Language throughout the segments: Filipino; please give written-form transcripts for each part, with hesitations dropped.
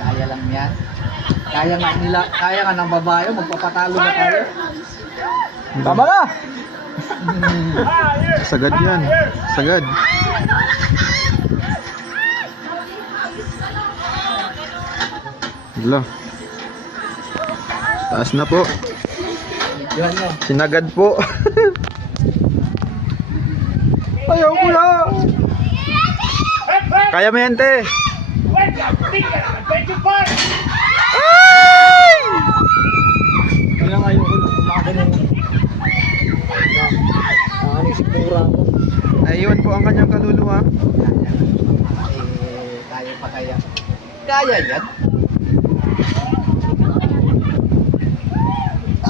Kaya lang yan. Kaya nga ng babae, magpapatalo na tayo. Tama na! Sagad yan. Sagad. Wala. Taas na po. Yan mo. Sinagad po. Ayaw ko na! Kaya mo yan, te. Hindi na ngayon ko kumakan ng ang sikmura ko. Naiwan po ang kanyang kaluluwa. Kaya pa kaya. Kaya yan.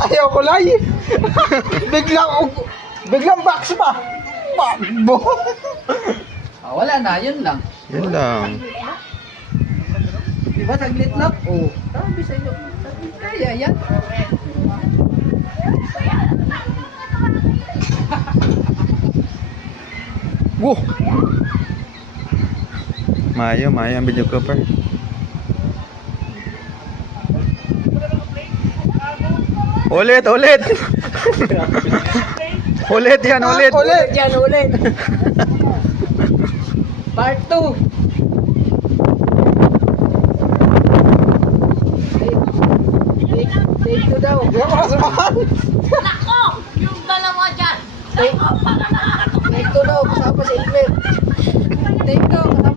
Ayaw ko lang eh. Biglang box pa. Pakbo. Wala na, yun lang. Yan lang. Diba saglit lang? Oo. Sabi sa inyo, kaya yan. Woo! Mayo ang video cover. Ulit! Ulit yan, ulit! Ulit yan, ulit. Part 2. Take 2 daw. Hindi ako kasamahan. Nako! Yung dalawa dyan! Take 2 daw, kasama si Ingrid. Take 2.